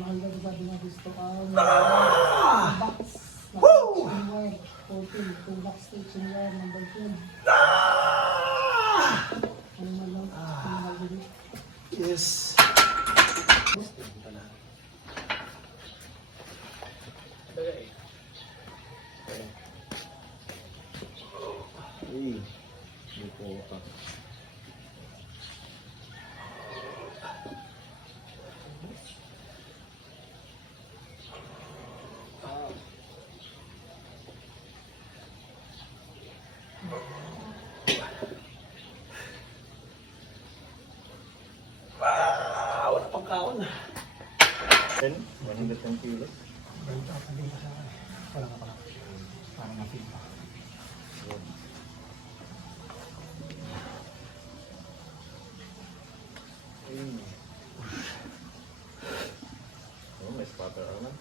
mahal na sabi nga gusto ka. Box. Station wire. Total. 2 box station wire. Number 12. Ano man lang. Ano man lang. Yes. Hey, hindi po pa. Wala pang kaon. 110 kilos. Benta ka din sa akin. Wala ka pala. Parang na-feel pa. Oh, may spotter naman.